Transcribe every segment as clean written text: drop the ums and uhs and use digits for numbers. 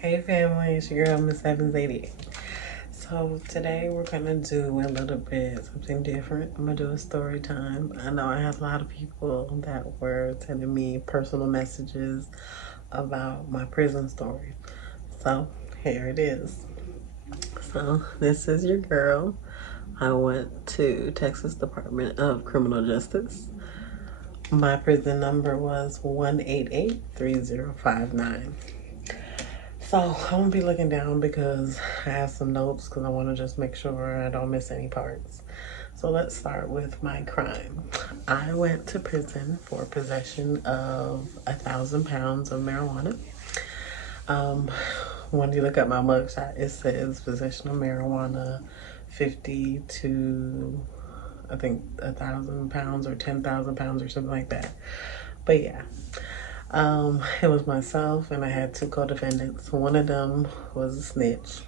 Hey family, it's your girl Miss Evans 88. So today we're gonna do a little bit something different. I'm gonna do a story time. I know I had a lot of people that were sending me personal messages about my prison story. So here it is. So this is your girl. I went to Texas Department of Criminal Justice. My prison number was 1883059. So I'm gonna be looking down because I have some notes because I want to just make sure I don't miss any parts. So let's start with my crime. I went to prison for possession of 1,000 pounds of marijuana. Um, when you look at my mugshot, it says possession of marijuana, 50 to I think 1,000 pounds or 10,000 pounds or something like that. But yeah, it was myself and I had two co-defendants. One of them was a snitch.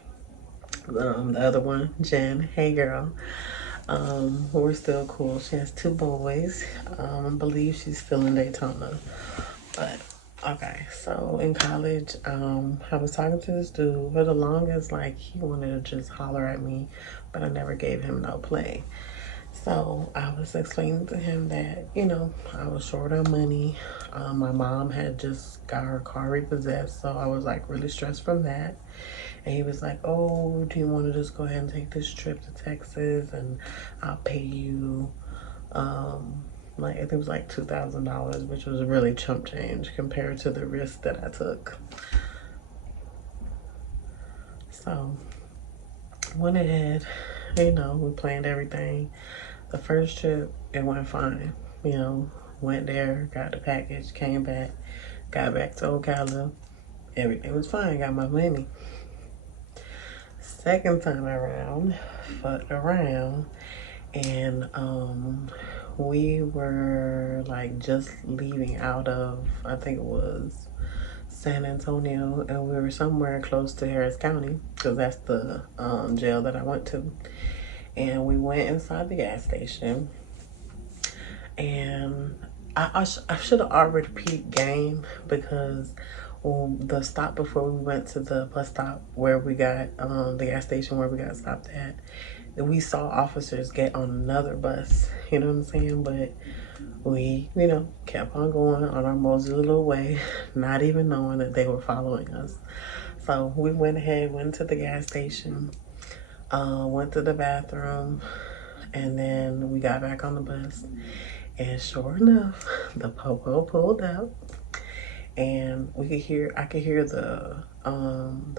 The other one, Jen, hey girl. We're still cool. She has two boys. I believe she's still in Daytona. But okay, so in college, I was talking to this dude for the longest. Like he wanted to just holler at me, but I never gave him no play. So I was explaining to him that, I was short on money. My mom had just got her car repossessed, so I was like really stressed from that. And he was like, "Oh, do you want to just go ahead and take this trip to Texas and I'll pay you, like I think it was like $2,000, which was really chump change compared to the risk that I took." So went ahead, we planned everything. The first trip, it went fine. Went there, got the package, came back, got back to Ocala. Everything was fine, got my money. Second time around, fucked around, and we were like just leaving out of, I think it was San Antonio, and we were somewhere close to Harris County because that's the jail that I went to. And we went inside the gas station, and I should have already peeped game because the stop before we went to the bus stop where we got the gas station where we got stopped at, we saw officers get on another bus. You know what I'm saying? But we, kept on going on our mosey little way, not even knowing that they were following us. So we went ahead, went to the gas station, went to the bathroom, and then we got back on the bus. And sure enough, the popo pulled out, and I could hear the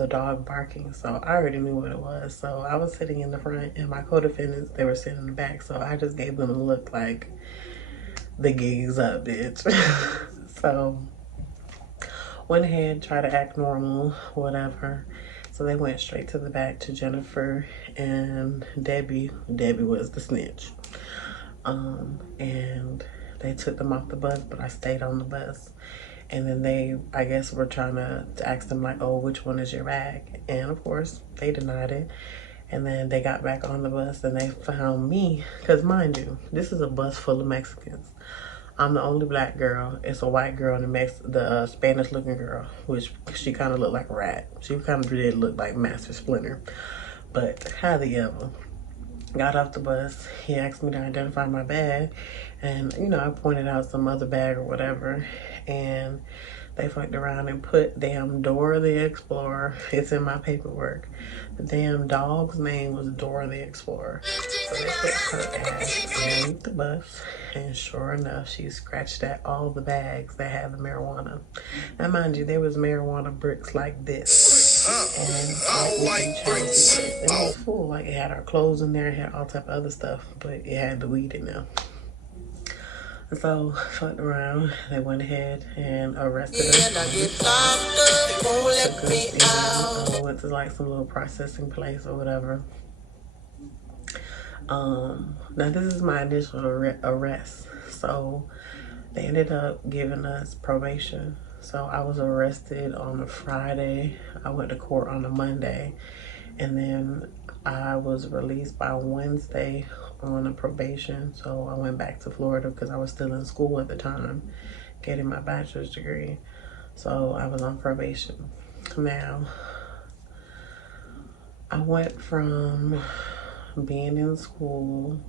dog barking. So I already knew what it was. So I was sitting in the front, and my co-defendants, they were sitting in the back. So I just gave them a look like, the gig's up, bitch. So went ahead, tried to act normal, whatever. So they went straight to the back to Jennifer and Debbie. Debbie was the snitch. And they took them off the bus, but I stayed on the bus. And then they, I guess, were trying to ask them like, "Oh, which one is your bag?" And of course, they denied it. And then they got back on the bus and they found me, because mind you, this is a bus full of Mexicans. I'm the only black girl. It's a white girl and the Spanish-looking girl, which she kind of looked like a rat. She kind of did look like Master Splinter. But how the ever. Got off the bus. He asked me to identify my bag. And, I pointed out some other bag or whatever. And they fucked around and put damn Dora the Explorer. It's in my paperwork. The damn dog's name was Dora the Explorer. So they put her ass underneath the bus. And sure enough, she scratched at all the bags that had the marijuana. Now, mind you, there was marijuana bricks like this. And like it was full. Like it had our clothes in there, it had all type of other stuff, but it had the weed in there. So fucked around. They went ahead and arrested us. Went to like some little processing place or whatever. Now this is my initial arrest. So they ended up giving us probation. So I was arrested on a Friday. I went to court on a Monday. And then I was released by Wednesday on a probation. So I went back to Florida because I was still in school at the time, getting my bachelor's degree. So I was on probation. Now, I went from being in school.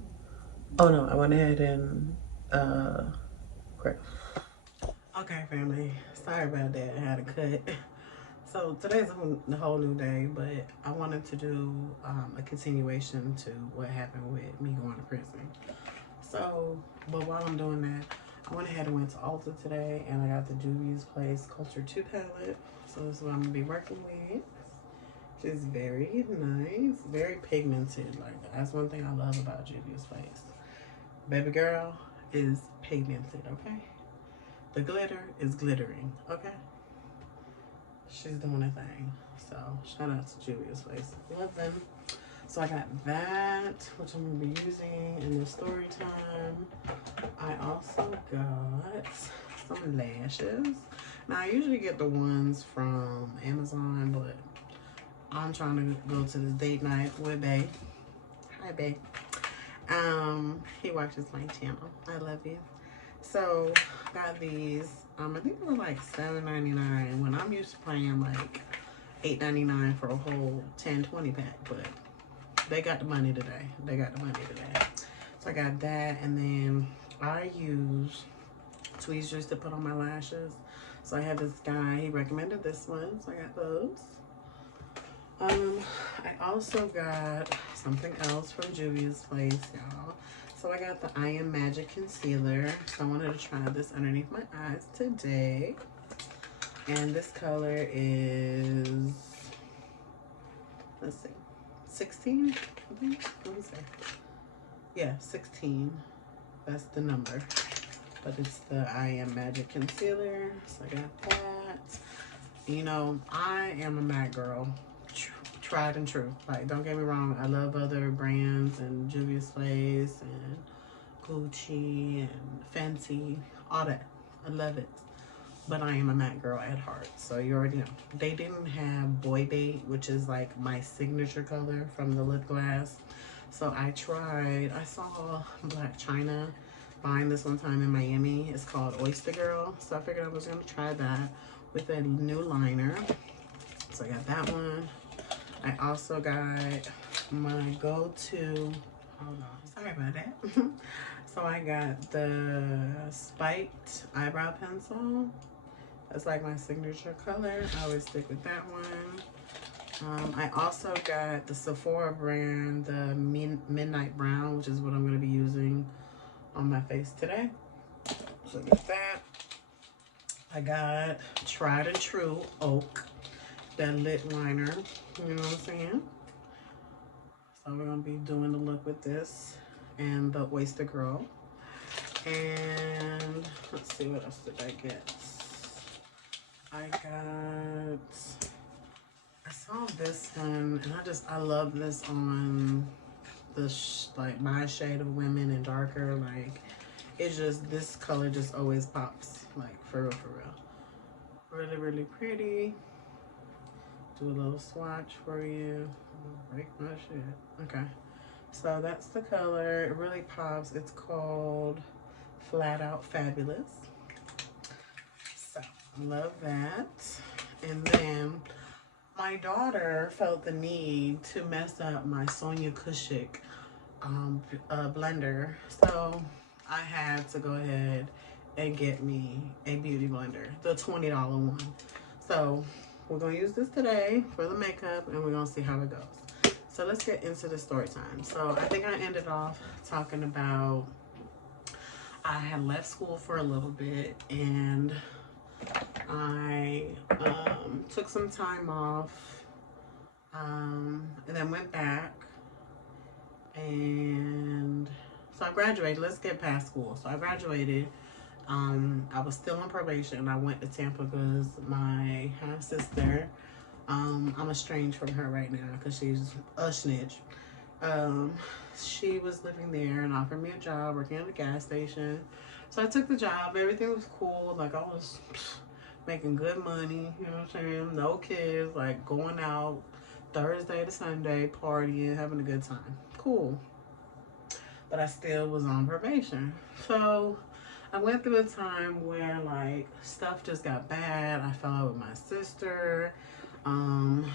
Oh no, I went ahead and great. Okay, family. Sorry about that. I had a cut. So today's a whole new day, but I wanted to do a continuation to what happened with me going to prison. So, but while I'm doing that, I went ahead and went to Ulta today, and I got the Juvia's Place Culture 2 palette. So this is what I'm gonna be working with. Which is very nice, very pigmented. Like, that's one thing I love about Juvia's Place. Baby girl is pigmented, okay? The glitter is glittering, okay? She's doing a thing. So shout out to Juvia's Place. Love them. So I got that, which I'm gonna be using in the story time. I also got some lashes. Now I usually get the ones from Amazon, but I'm trying to go to this date night with Bae. Hi, Bae. He watches my channel. I love you. So got these. I think they were like $7.99 when I'm used to paying like $8.99 for a whole 10-20 pack, but they got the money today. They got the money today. So I got that, and then I use tweezers to put on my lashes. So I have this guy, he recommended this one, so I got those. I also got something else from Juvia's Place, y'all. So I got the I Am Magic Concealer. So I wanted to try this underneath my eyes today. And this color is, let's see, 16, I think. Let me see. Yeah, 16. That's the number. But it's the I Am Magic Concealer. So I got that. You know, I am a MAC girl. Tried and true. Like, don't get me wrong, I love other brands and Juvia's Place and Gucci and Fenty, all that. I love it. But I am a MAC girl at heart, so you already know. They didn't have Boy Bait, which is like my signature color from the lip gloss. So I saw Black China buying this one time in Miami. It's called Oyster Girl. So I figured I was gonna try that with a new liner. So I got that one. I also got my go-to, hold on, sorry about that. So I got the spiked eyebrow pencil. That's like my signature color. I always stick with that one. I also got the Sephora brand, the Midnight Brown, which is what I'm going to be using on my face today. So I got that. I got Tried and True Oak, that lip liner, you know what I'm saying? So we're gonna be doing the look with this and the Oyster Girl. And let's see, what else did I get? I saw this one, and I love this on the like my shade of women and darker. Like, it's just, this color just always pops, like, for real, for real. Really, really pretty. Do a little swatch for you. Break my shit. Okay. So that's the color. It really pops. It's called Flat Out Fabulous. So I love that. And then my daughter felt the need to mess up my Sonia Kashuk blender. So I had to go ahead and get me a beauty blender, the $20 one. So we're gonna use this today for the makeup, and we're gonna see how it goes. So let's get into the story time. So I think I ended off talking about, I had left school for a little bit, and I took some time off, and then went back, and so I graduated. Let's get past school. So I graduated. I was still on probation. I went to Tampa because my half sister, I'm estranged from her right now because she's a snitch. She was living there and offered me a job working at a gas station. So I took the job. Everything was cool. Like, I was making good money, you know what I'm saying? No kids, like going out Thursday to Sunday, partying, having a good time. Cool. But I still was on probation. So I went through a time where, like, stuff just got bad. I fell out with my sister. Um,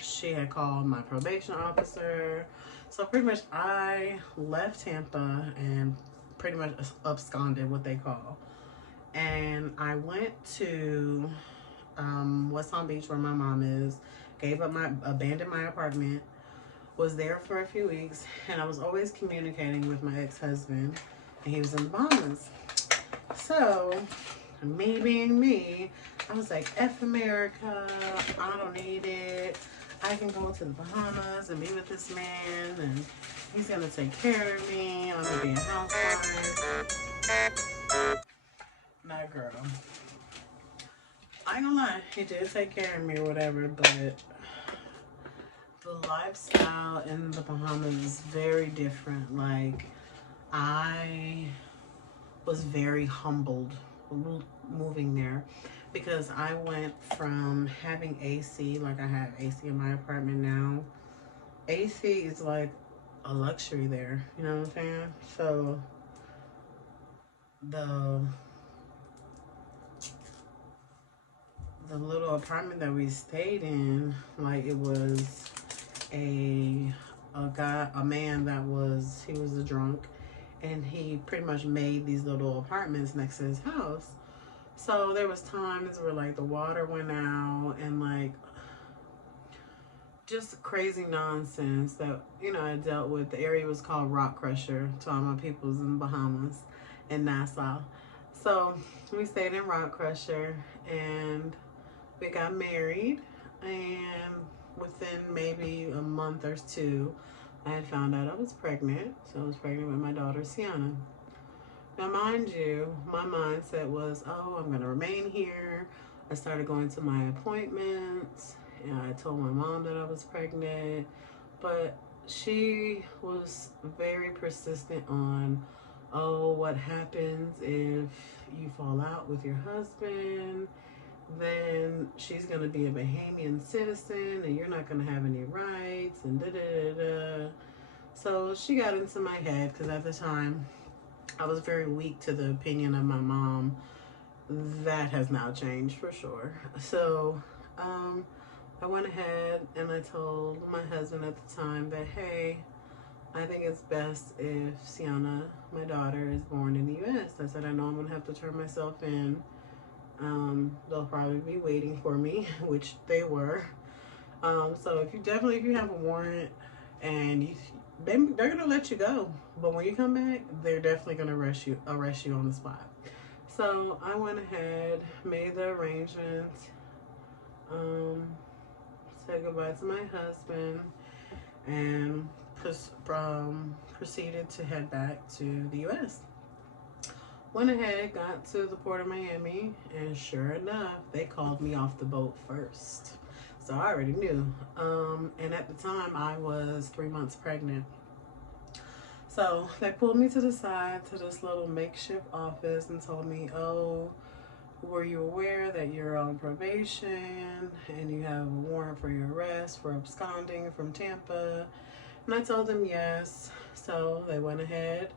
she had called my probation officer. So pretty much I left Tampa and pretty much absconded, what they call. And I went to West Palm Beach, where my mom is, abandoned my apartment, was there for a few weeks, and I was always communicating with my ex-husband, and he was in the Bahamas. So, me being me, I was like, F America, I don't need it. I can go to the Bahamas and be with this man, and he's gonna take care of me. I'm gonna be a housewife. Nah, girl. I ain't gonna lie, he did take care of me or whatever, but the lifestyle in the Bahamas is very different. Like, I was very humbled moving there because I went from having AC, like I have AC in my apartment now. AC is like a luxury there, you know what I'm saying? So the little apartment that we stayed in, like, it was a man that he was a drunk, and he pretty much made these little apartments next to his house. So there was times where like the water went out and like just crazy nonsense that, I dealt with. The area was called Rock Crusher, to all my peoples in Bahamas and Nassau. So we stayed in Rock Crusher and we got married, and within maybe a month or two, I had found out I was pregnant. So I was pregnant with my daughter, Sienna. Now, mind you, my mindset was, oh, I'm going to remain here. I started going to my appointments, and I told my mom that I was pregnant, but she was very persistent on, oh, what happens if you fall out with your husband? Then she's going to be a Bahamian citizen, and you're not going to have any rights, and da-da-da-da. So she got into my head, because at the time, I was very weak to the opinion of my mom. That has now changed for sure. So I went ahead and I told my husband at the time that, hey, I think it's best if Sienna, my daughter, is born in the U.S. I said, I know I'm going to have to turn myself in. They'll probably be waiting for me, which they were. So if you have a warrant and they're gonna let you go, but when you come back, they're definitely gonna arrest you on the spot. So I went ahead, made the arrangements, said goodbye to my husband, and proceeded to head back to the U.S. Went ahead, got to the port of Miami, and sure enough, they called me off the boat first. So I already knew. And at the time, I was 3 months pregnant. So they pulled me to the side to this little makeshift office and told me, oh, were you aware that you're on probation and you have a warrant for your arrest for absconding from Tampa? And I told them yes. So they went ahead.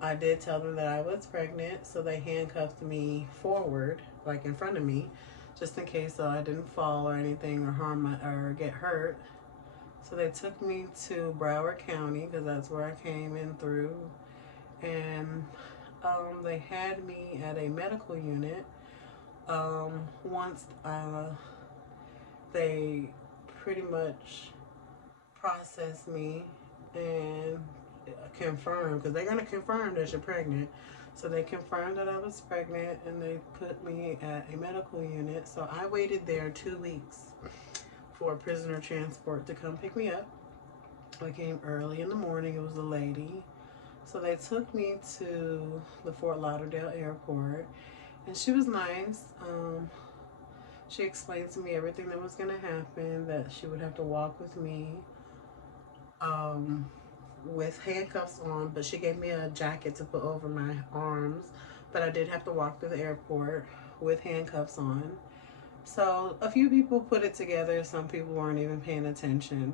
I did tell them that I was pregnant, so they handcuffed me forward, like in front of me, just in case I didn't fall or anything or get hurt. So they took me to Broward County, because that's where I came in through, and they had me at a medical unit. Once they pretty much processed me and confirmed, because they're going to confirm that you're pregnant. So they confirmed that I was pregnant, and they put me at a medical unit. So I waited there 2 weeks for prisoner transport to come pick me up. I came early in the morning. It was a lady. So they took me to the Fort Lauderdale airport, and she was nice. She explained to me everything that was going to happen, that she would have to walk with me with handcuffs on, but she gave me a jacket to put over my arms, but I did have to walk through the airport with handcuffs on. So a few people put it together. Some people weren't even paying attention.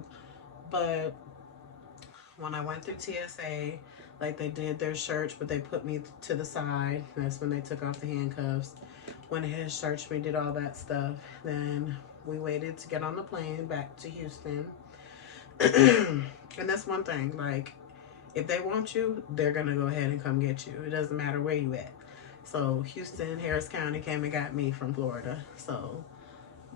But when I went through TSA, like, they did their search, but they put me to the side. That's when they took off the handcuffs. Went ahead, searched me, did all that stuff. Then we waited to get on the plane back to Houston. And that's one thing. Like, if they want you, they're gonna go ahead and come get you. It doesn't matter where you at. So Houston, Harris County came and got me from Florida. So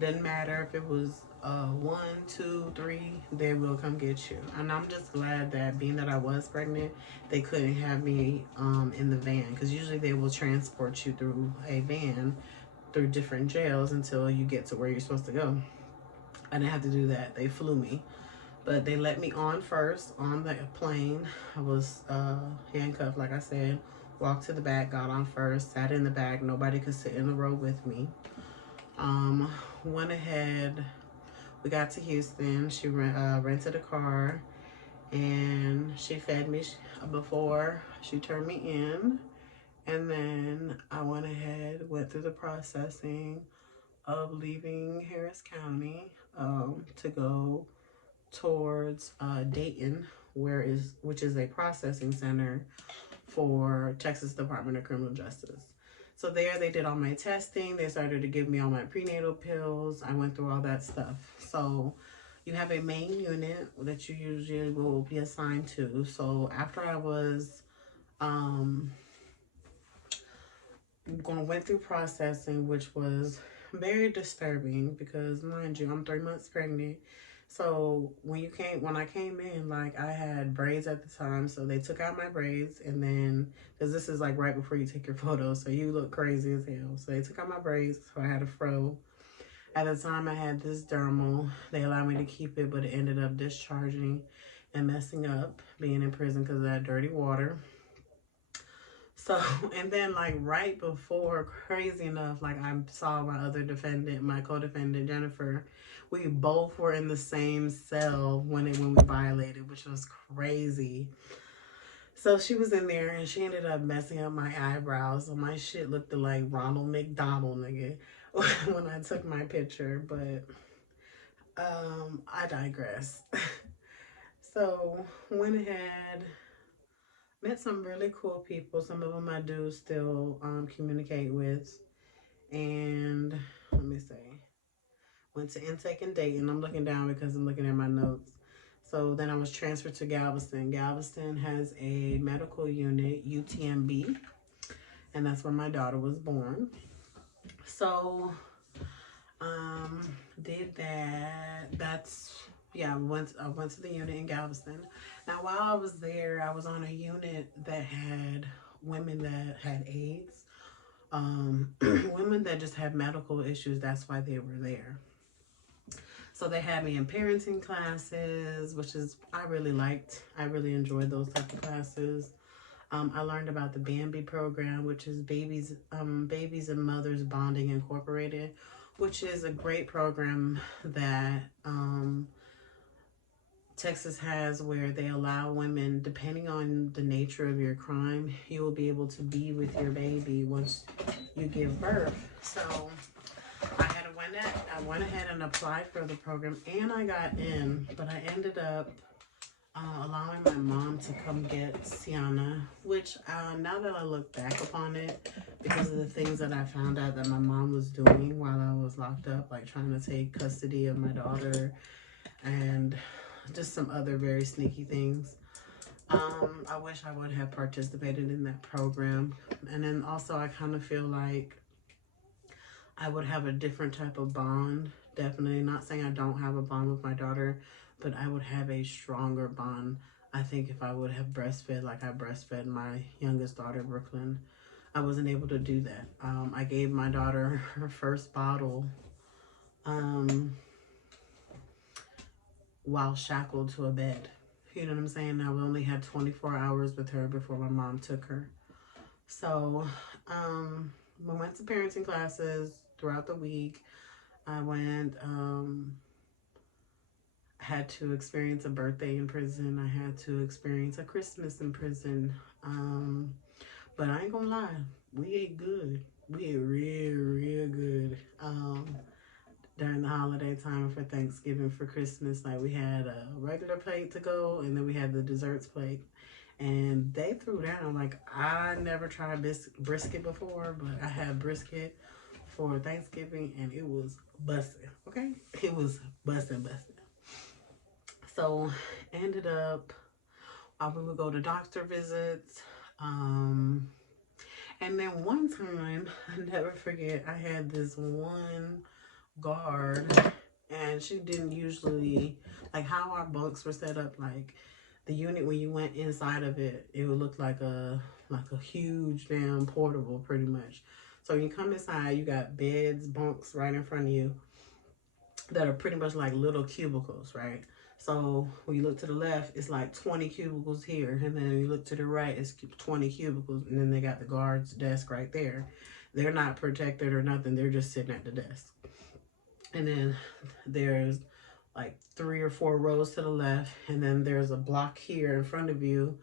doesn't matter if it was 1, 2, 3, they will come get you. And I'm just glad that being that I was pregnant, they couldn't have me in the van, because usually they will transport you through a van through different jails until you get to where you're supposed to go. I didn't have to do that. They flew me. But they let me on first on the plane. I was handcuffed, like I said. Walked to the back, got on first, sat in the back. Nobody could sit in the row with me. Went ahead. We got to Houston. She rented a car, and she fed me before she turned me in. And then I went ahead, went through the processing of leaving Harris County to go towards Dayton, which is a processing center for Texas Department of Criminal Justice. So there they did all my testing. They started to give me all my prenatal pills. I went through all that stuff. So you have a main unit that you usually will be assigned to. So after I was went through processing, which was very disturbing because, mind you, I'm 3 months pregnant. So when I came in, like, I had braids at the time, so they took out my braids, and then, because this is like right before you take your photo, so you look crazy as hell. So they took out my braids, so I had a fro. At the time, I had this dermal. They allowed me to keep it, but it ended up discharging and messing up, being in prison because of that dirty water. So, and then like right before, crazy enough, like I saw my other defendant, my co-defendant, Jennifer. We both were in the same cell when we violated, which was crazy. So she was in there and she ended up messing up my eyebrows. So my shit looked like Ronald McDonald, nigga, when I took my picture. But I digress. So went ahead, met some really cool people. Some of them I do still communicate with. And let me see. Went to intake and Dayton. I'm looking down because I'm looking at my notes. So then I was transferred to Galveston. Galveston has a medical unit, UTMB, and that's where my daughter was born. So did that. I went to the unit in Galveston. Now while I was there, I was on a unit that had women that had AIDS, women that just had medical issues. That's why they were there. So they had me in parenting classes, which is I really liked. I really enjoyed those type of classes. I learned about the Bambi program, which is Babies and Mothers Bonding Incorporated, which is a great program that Texas has, where they allow women, depending on the nature of your crime, you will be able to be with your baby once you give birth. So I went ahead and applied for the program, and I got in, but I ended up allowing my mom to come get Sienna, which now that I look back upon it, because of the things that I found out that my mom was doing while I was locked up, like trying to take custody of my daughter and just some other very sneaky things. I wish I would have participated in that program. And then also I kind of feel like I would have a different type of bond. Definitely not saying I don't have a bond with my daughter, but I would have a stronger bond, I think, if I would have breastfed like I breastfed my youngest daughter, Brooklyn. I wasn't able to do that. I gave my daughter her first bottle while shackled to a bed. You know what I'm saying? I only had 24 hours with her before my mom took her. So we went to parenting classes throughout the week. I went, had to experience a birthday in prison. I had to experience a Christmas in prison. But I ain't gonna lie, we ate good. We ate real good. During the holiday time, for Thanksgiving, for Christmas, like we had a regular plate to go, and then we had the desserts plate. And they threw down, like, I never tried brisket before, but I had brisket for Thanksgiving, and it was busting. Okay, it was busting. So ended up, we would go to doctor visits. Um, and then one time, I never forget, I had this one guard, and she didn't usually, like how our bunks were set up, like the unit when you went inside of it, it would look like a huge damn portable pretty much. So when you come inside, you got beds, bunks right in front of you that are pretty much like little cubicles, right? So when you look to the left, it's like 20 cubicles here, and then you look to the right, it's 20 cubicles, and then they got the guard's desk right there. They're not protected or nothing, they're just sitting at the desk. And then there's like 3 or 4 rows to the left, and then there's a block here in front of you.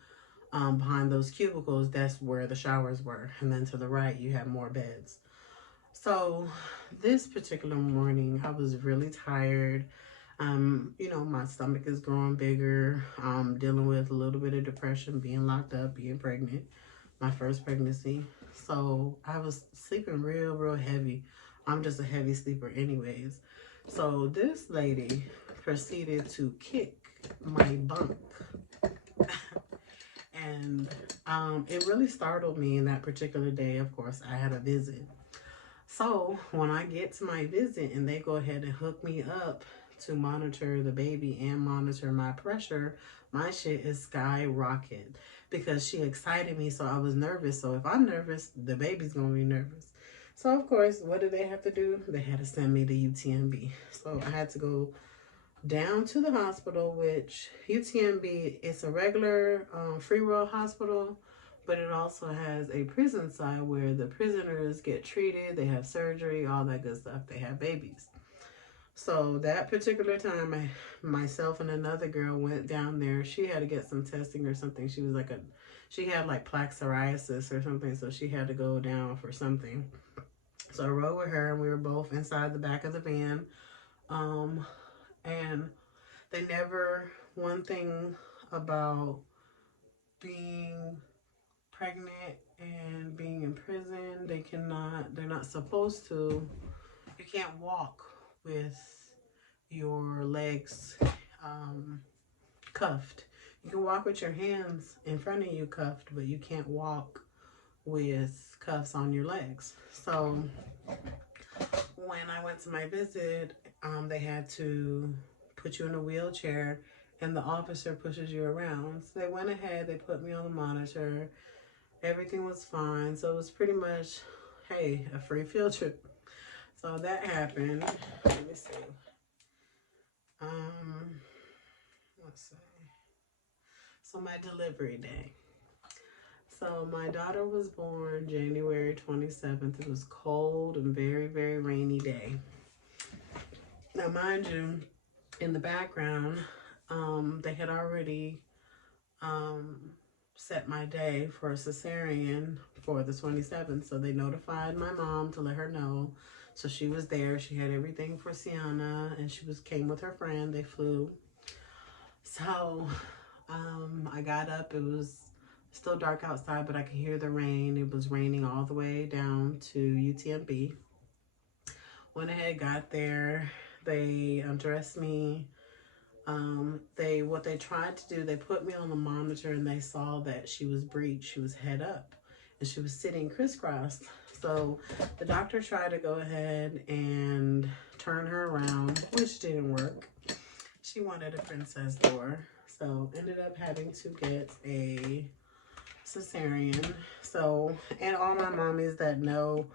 Behind those cubicles, that's where the showers were, and then to the right you have more beds. So this particular morning, I was really tired. My stomach is growing bigger. Dealing with a little bit of depression, being locked up, being pregnant, my first pregnancy. So I was sleeping real heavy. I'm just a heavy sleeper anyways. So this lady proceeded to kick my bunk. And it really startled me in that particular day. Of course, I had a visit. So when I get to my visit and they go ahead and hook me up to monitor the baby and monitor my pressure, my shit is skyrocket because she excited me, so I was nervous. So if I'm nervous, the baby's gonna be nervous. So of course, what did they have to do? They had to send me to UTMB. So I had to go down to the hospital, which UTMB, it's a regular free world hospital, but it also has a prison side where the prisoners get treated, they have surgery, all that good stuff. They have babies. So that particular time, myself and another girl went down there. She had to get some testing or something. She had like plaque psoriasis or something, so she had to go down for something. So I rode with her, and we were both inside the back of the van. And they never, one thing about being pregnant and being in prison, they're not supposed to, you can't walk with your legs cuffed. You can walk with your hands in front of you cuffed, but you can't walk with cuffs on your legs. So when I went to my visit, they had to put you in a wheelchair, and the officer pushes you around. So they went ahead, they put me on the monitor. Everything was fine. So it was pretty much, hey, a free field trip. So that happened. Let me see. Let's see. So my delivery day. So my daughter was born January 27th. It was cold and very rainy day. Now, mind you, in the background, they had already set my day for a cesarean for the 27th. So they notified my mom to let her know. So she was there. She had everything for Sienna, and she came with her friend. They flew. So I got up. It was still dark outside, but I could hear the rain. It was raining all the way down to UTMB. Went ahead, got there. They undressed me. What they tried to do, they put me on the monitor, and they saw that she was breached. She was head up, and she was sitting crisscross. So the doctor tried to go ahead and turn her around, which didn't work. She wanted a princess door, so ended up having to get a cesarean. So, and all my mommies that know,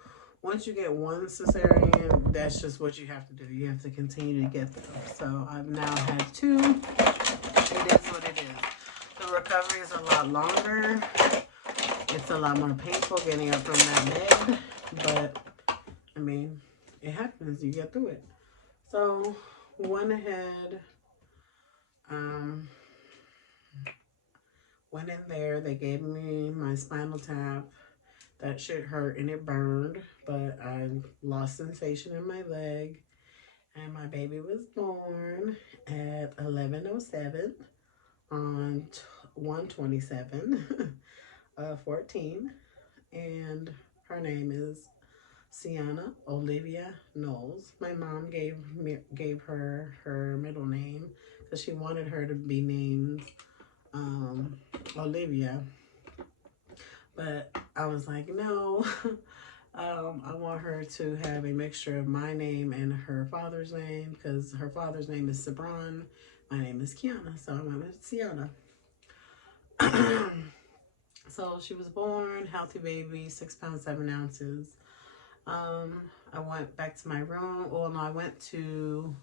once you get one cesarean, that's just what you have to do. You have to continue to get them. So I've now had 2. It is what it is. The recovery is a lot longer. It's a lot more painful getting up from that bed, but I mean, it happens. You get through it. So went ahead, went in there. They gave me my spinal tap. That shit hurt and it burned, but I lost sensation in my leg. And my baby was born at 11:07 on 1/27 14. And her name is Sienna Olivia Knowles. My mom gave her her middle name because she wanted her to be named Olivia, but I was like, no. I want her to have a mixture of my name and her father's name because her father's name is Sabron. My name is Kiana, so I went with Sienna. So she was born, healthy baby, 6 pounds, 7 ounces. I went back to my room. Well, no, I went to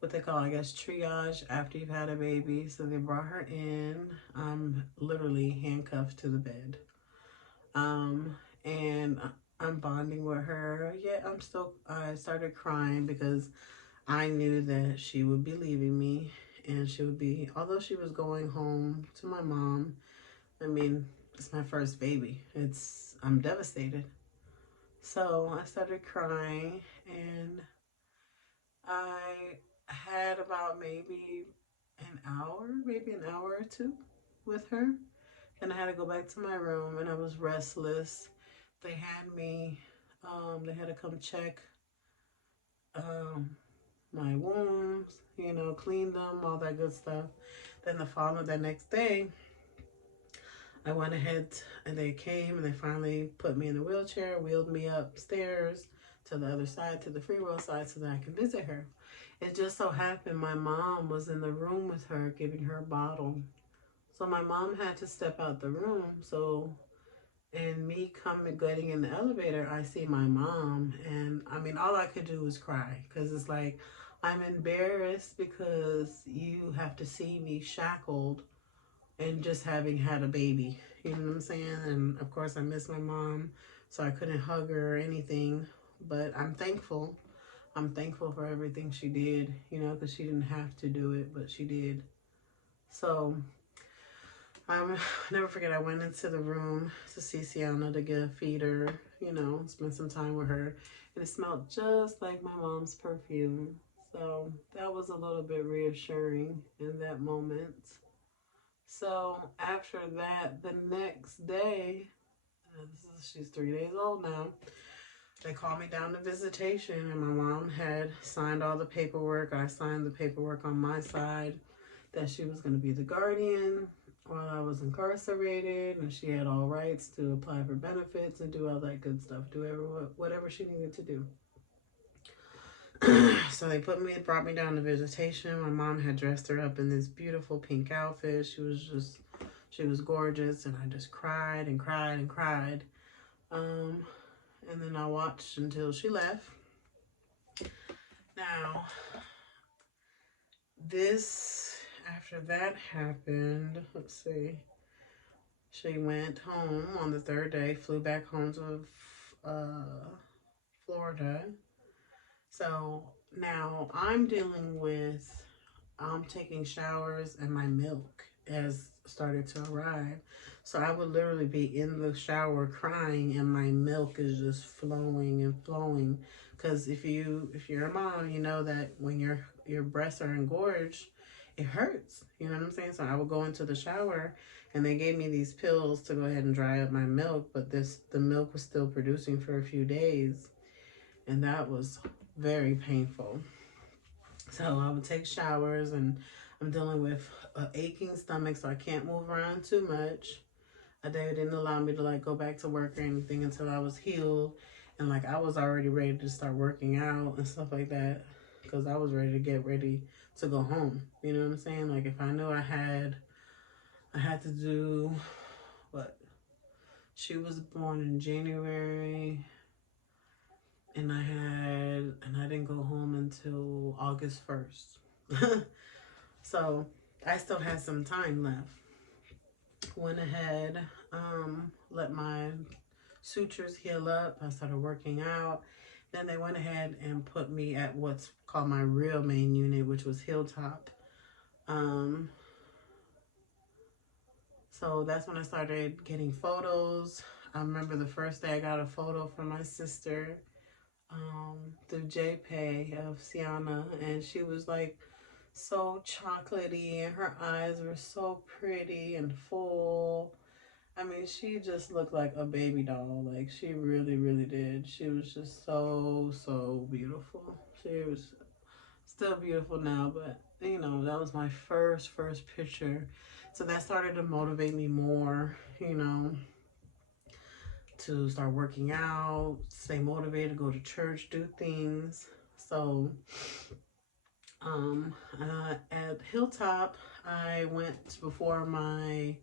what they call, I guess, triage after you've had a baby. So they brought her in. I'm literally handcuffed to the bed. And I'm bonding with her. Yeah, I started crying because I knew that she would be leaving me and she would be, although she was going home to my mom. I mean, it's my first baby. I'm devastated. So I started crying and I had about maybe an hour or two with her. And I had to go back to my room and I was restless. They had me, they had to come check um, my wounds, clean them, all that good stuff. Then the next day, I went ahead and they came and they finally put me in a wheelchair, wheeled me upstairs to the other side, to the free will side, so that I can visit her. It just so happened my mom was in the room with her giving her a bottle. So my mom had to step out the room. So, and me getting in the elevator, I see my mom. And I mean, all I could do was cry because it's like, I'm embarrassed because you have to see me shackled and just having had a baby. You know what I'm saying? And of course, I miss my mom, so I couldn't hug her or anything. But I'm thankful. I'm thankful for everything she did, because she didn't have to do it, but she did. So I'll never forget, I went into the room to see Sienna to feed her, spend some time with her. And it smelled just like my mom's perfume. So that was a little bit reassuring in that moment. So after that, the next day, she's 3 days old now. They called me down to visitation, and my mom had signed all the paperwork. I signed the paperwork on my side that she was going to be the guardian while I was incarcerated, and she had all rights to apply for benefits and do all that good stuff, do whatever she needed to do. So they brought me down to visitation. My mom had dressed her up in this beautiful pink outfit. She was gorgeous, and I just cried and cried and cried. And then I watched until she left. Now, after that happened, let's see, she went home on the third day, flew back home to Florida. So now I'm taking showers and my milk has started to arrive. So I would literally be in the shower crying and my milk is just flowing and flowing. Because if you're a mom, you know that when your breasts are engorged, it hurts. You know what I'm saying? So I would go into the shower and they gave me these pills to go ahead and dry up my milk, but the milk was still producing for a few days, and that was very painful. So I would take showers and I'm dealing with an aching stomach, so I can't move around too much. They didn't allow me to go back to work or anything until I was healed. And I was already ready to start working out and stuff like that because I was ready to get ready to go home. You know what I'm saying? If I knew I had to do what? She was born in January and I didn't go home until August 1st. So I still had some time left. Went ahead, let my sutures heal up. I started working out. Then they went ahead and put me at what's called my real main unit, which was Hilltop. So that's when I started getting photos. I remember the first day I got a photo from my sister through JPay of Sienna, and she was so chocolatey and her eyes were so pretty and full. I mean, she just looked like a baby doll. Like, she really, really did. She was just so, so beautiful. She was still beautiful now, but you know, that was my first picture. So that started to motivate me more, you know, to start working out, stay motivated, go to church, do things. So, at Hilltop, I went before my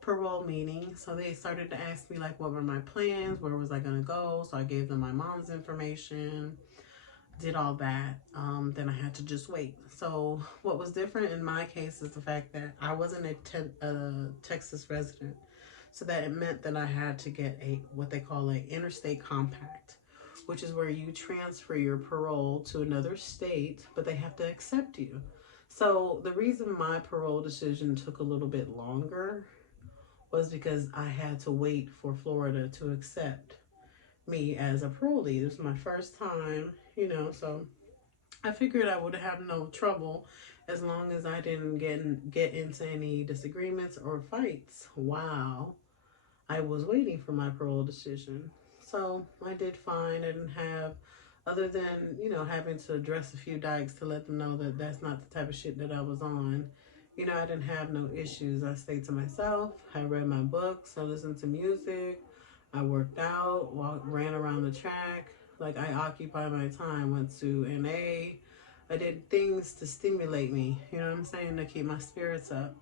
parole meeting. So they started to ask me like what were my plans, where was I gonna go. So I gave them my mom's information, did all that. Then I had to just wait. So what was different in my case is the fact that I wasn't a Texas resident. So that it meant that I had to get a what they call an interstate compact, which is where you transfer your parole to another state, but they have to accept you. So the reason my parole decision took a little bit longer was because I had to wait for Florida to accept me as a parolee. It was my first time, you know, so I figured I would have no trouble as long as I didn't get into any disagreements or fights while I was waiting for my parole decision. So I did fine. I didn't have, other than, you know, having to address a few dykes to let them know that that's not the type of shit that I was on. You know, I didn't have no issues. I stayed to myself. I read my books. I listened to music. I worked out, ran around the track. Like, I occupied my time, went to NA. I did things to stimulate me, you know what I'm saying, to keep my spirits up,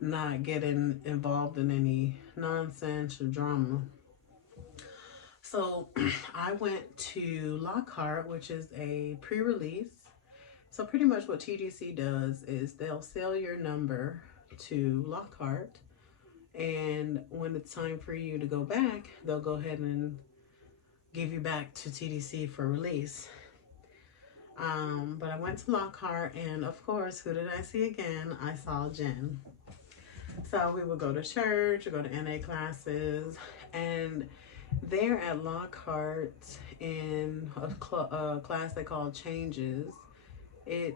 not getting involved in any nonsense or drama. So I went to Lockhart, which is a pre-release. So pretty much what TDC does is they'll sell your number to Lockhart, and when it's time for you to go back, they'll go ahead and give you back to TDC for release. But I went to Lockhart, and of course, who did I see again? I saw Jen. So we would go to church, go to NA classes, and there at Lockhart in a class they call Changes, I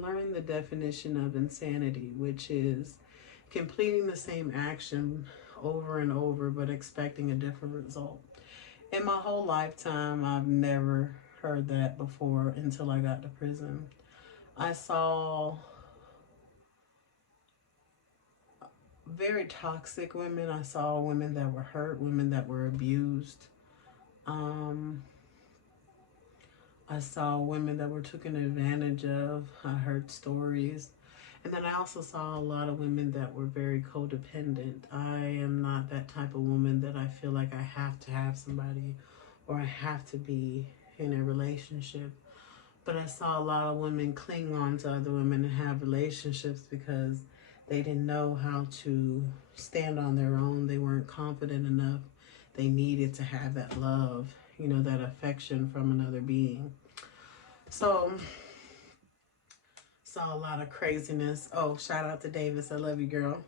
learned the definition of insanity, which is completing the same action over and over but expecting a different result. In my whole lifetime, I've never heard that before until I got to prison. I saw very toxic women. I saw women that were hurt, women that were abused. I saw women that were taken advantage of. I heard stories. And then I also saw a lot of women that were very codependent. I am not that type of woman that I feel like I have to have somebody or I have to be in a relationship. But I saw a lot of women cling on to other women and have relationships because they didn't know how to stand on their own. They weren't confident enough. They needed to have that love, you know, that affection from another being. So, saw a lot of craziness. Oh, shout out to Davis. I love you, girl.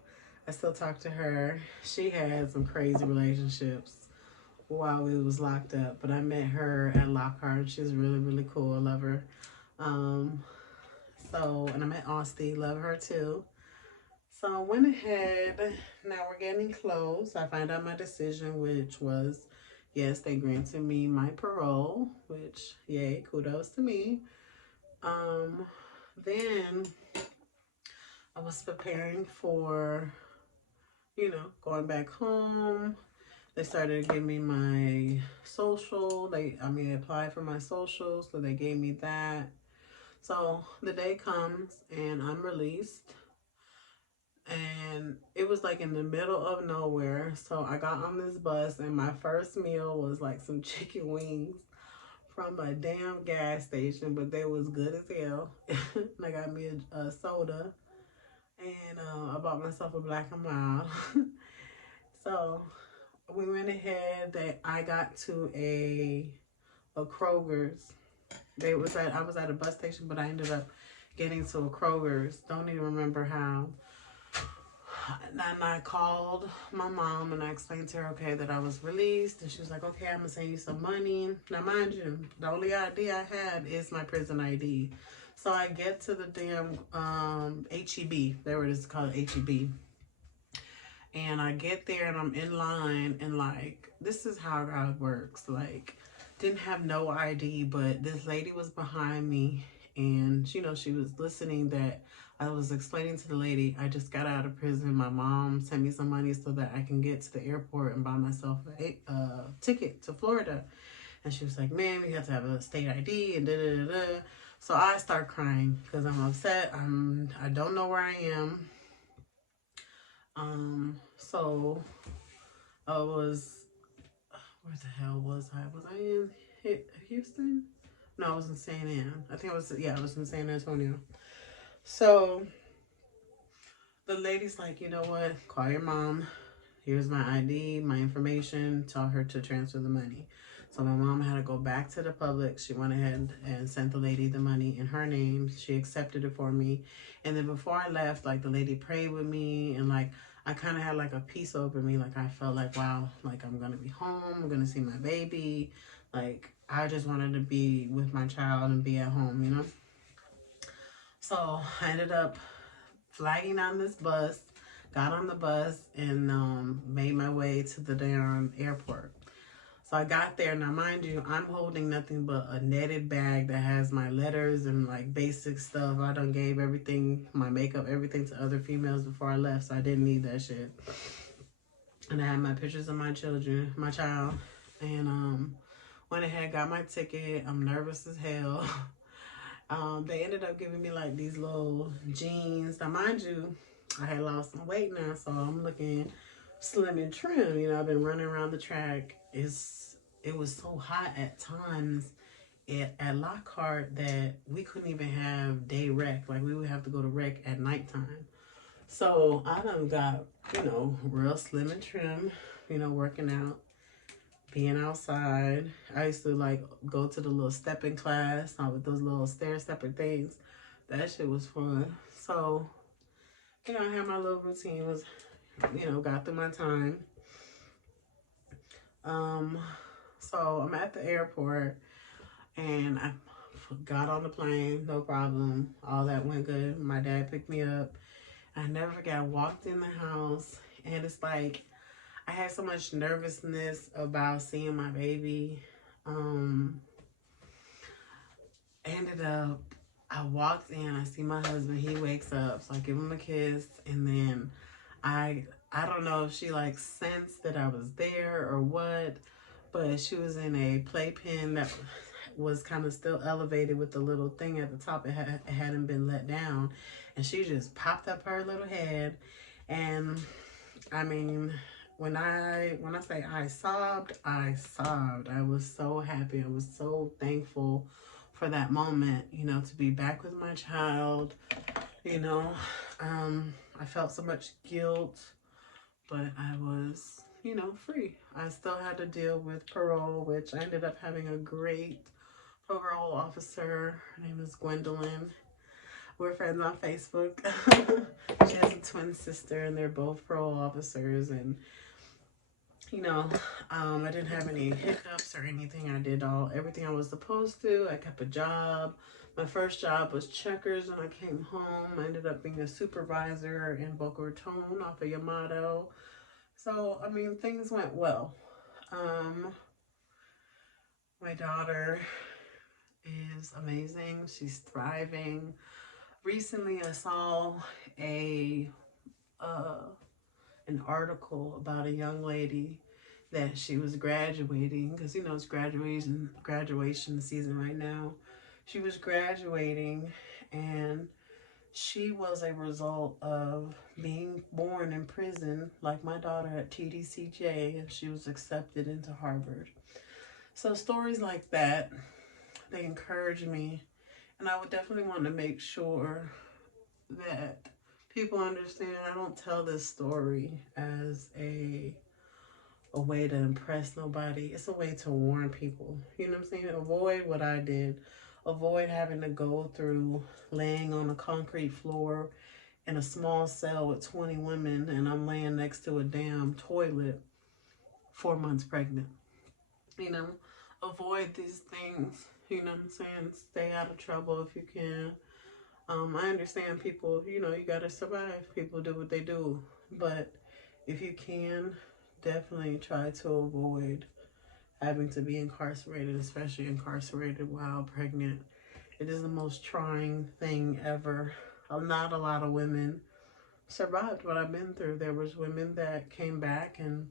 I still talk to her. She had some crazy relationships while we was locked up, but I met her at Lockhart. She's really, really cool. I love her. And I met Austin. Love her too. So I went ahead. Now we're getting close. I found out my decision, which was, yes, they granted me my parole, which, yay, kudos to me. Then I was preparing for, you know, going back home. They started to give me my social. I applied for my social, so they gave me that. So the day comes and I'm released. And it was like in the middle of nowhere. So I got on this bus and my first meal was like some chicken wings from a damn gas station, but they was good as hell. And I got me a soda, and I bought myself a Black and Mild. So we went ahead. I got to a Kroger's. I was at a bus station, but I ended up getting to a Kroger's. Don't even remember how. And I called my mom and I explained to her, okay, that I was released. And she was like, okay, I'm going to send you some money. Now, mind you, the only ID I had is my prison ID. So I get to the damn HEB. There it is, called HEB. And I get there and I'm in line, and like, this is how God works. Like, didn't have no ID, but this lady was behind me, and she was listening. That I was explaining to the lady, I just got out of prison. My mom sent me some money so that I can get to the airport and buy myself a ticket to Florida. And she was like, "Man, we have to have a state ID and da da da da." So I start crying because I'm upset. I don't know where I am. So I was, where the hell was I? Was I in Houston? No, I was in San Ann. I think I was in San Antonio. So the lady's like, "You know what? Call your mom. Here's my ID, my information. Tell her to transfer the money." So my mom had to go back to the public. She went ahead and sent the lady the money in her name. She accepted it for me. And then before I left, like, the lady prayed with me, and like, I kind of had like a peace over me. Like, I felt like, wow, like, I'm going to be home. I'm going to see my baby. Like, I just wanted to be with my child and be at home. So I ended up flagging on this bus, got on the bus, and made my way to the damn airport. So I got there. Now, mind you, I'm holding nothing but a netted bag that has my letters and like basic stuff. I done gave everything, my makeup, everything to other females before I left, so I didn't need that shit. And I had my pictures of my children, my child, and went ahead, got my ticket. I'm nervous as hell. They ended up giving me like these little jeans. Now, mind you, I had lost some weight now, so I'm looking slim and trim. I've been running around the track. It was so hot at times at Lockhart that we couldn't even have day rec. Like, we would have to go to rec at nighttime. So I done got, real slim and trim, working out, being outside. I used to like go to the little stepping class with those little stair stepper things. That shit was fun. So, I had my little routine, was, got through my time. Um, so I'm at the airport, and I got on the plane, no problem. All that went good. My dad picked me up. I never forget, I walked in the house, and it's like, I had so much nervousness about seeing my baby. Ended up, I walked in, I see my husband, he wakes up, so I give him a kiss, and then I don't know if she like sensed that I was there or what, but she was in a playpen that was kind of still elevated with the little thing at the top. It hadn't been let down, and she just popped up her little head, and I mean, when I say I sobbed, I sobbed. I was so happy. I was so thankful for that moment, to be back with my child. You know, I felt so much guilt, but I was, free. I still had to deal with parole, which I ended up having a great parole officer. Her name is Gwendolyn. We're friends on Facebook. She has a twin sister, and they're both parole officers. And I didn't have any hiccups or anything. I did everything I was supposed to. I kept a job. My first job was Checkers when I came home. I ended up being a supervisor in Boca Raton off of Yamato. So, I mean, things went well. My daughter is amazing. She's thriving. Recently, I saw an article about a young lady that she was graduating, because it's graduation season right now. She was graduating, and she was a result of being born in prison, like my daughter at TDCJ, and she was accepted into Harvard. So stories like that, they encourage me, and I would definitely want to make sure that people understand I don't tell this story as a way to impress nobody. It's a way to warn people. You know what I'm saying? Avoid what I did. Avoid having to go through laying on a concrete floor in a small cell with 20 women, and I'm laying next to a damn toilet 4 months pregnant. Avoid these things. You know what I'm saying? Stay out of trouble if you can. I understand people, you gotta survive. People do what they do. But if you can, definitely try to avoid having to be incarcerated, especially incarcerated while pregnant. It is the most trying thing ever. Not a lot of women survived what I've been through. There was women that came back and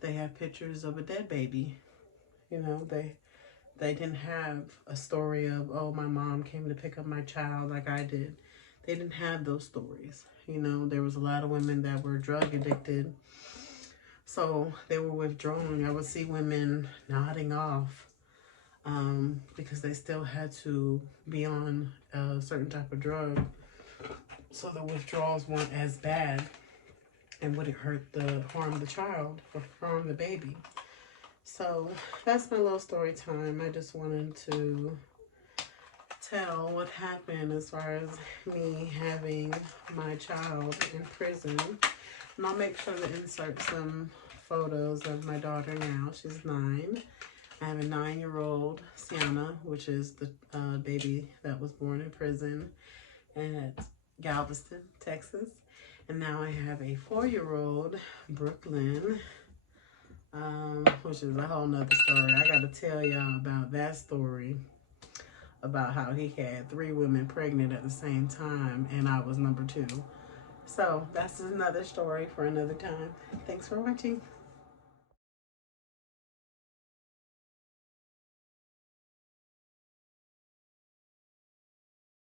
they have pictures of a dead baby. You know, they didn't have a story of, oh, my mom came to pick up my child like I did. They didn't have those stories. You know, there was a lot of women that were drug addicted. So they were withdrawing. I would see women nodding off because they still had to be on a certain type of drug. So the withdrawals weren't as bad and wouldn't harm the child or harm the baby. So that's my little story time. I just wanted to tell what happened as far as me having my child in prison. And I'll make sure to insert some photos of my daughter now. She's 9. I have a 9-year-old, Sienna, which is the baby that was born in prison at Galveston, Texas. And now I have a 4-year-old, Brooklyn, which is a whole nother story. I got to tell y'all about that story, about how he had 3 women pregnant at the same time, and I was number 2. So that's another story for another time. Thanks for watching.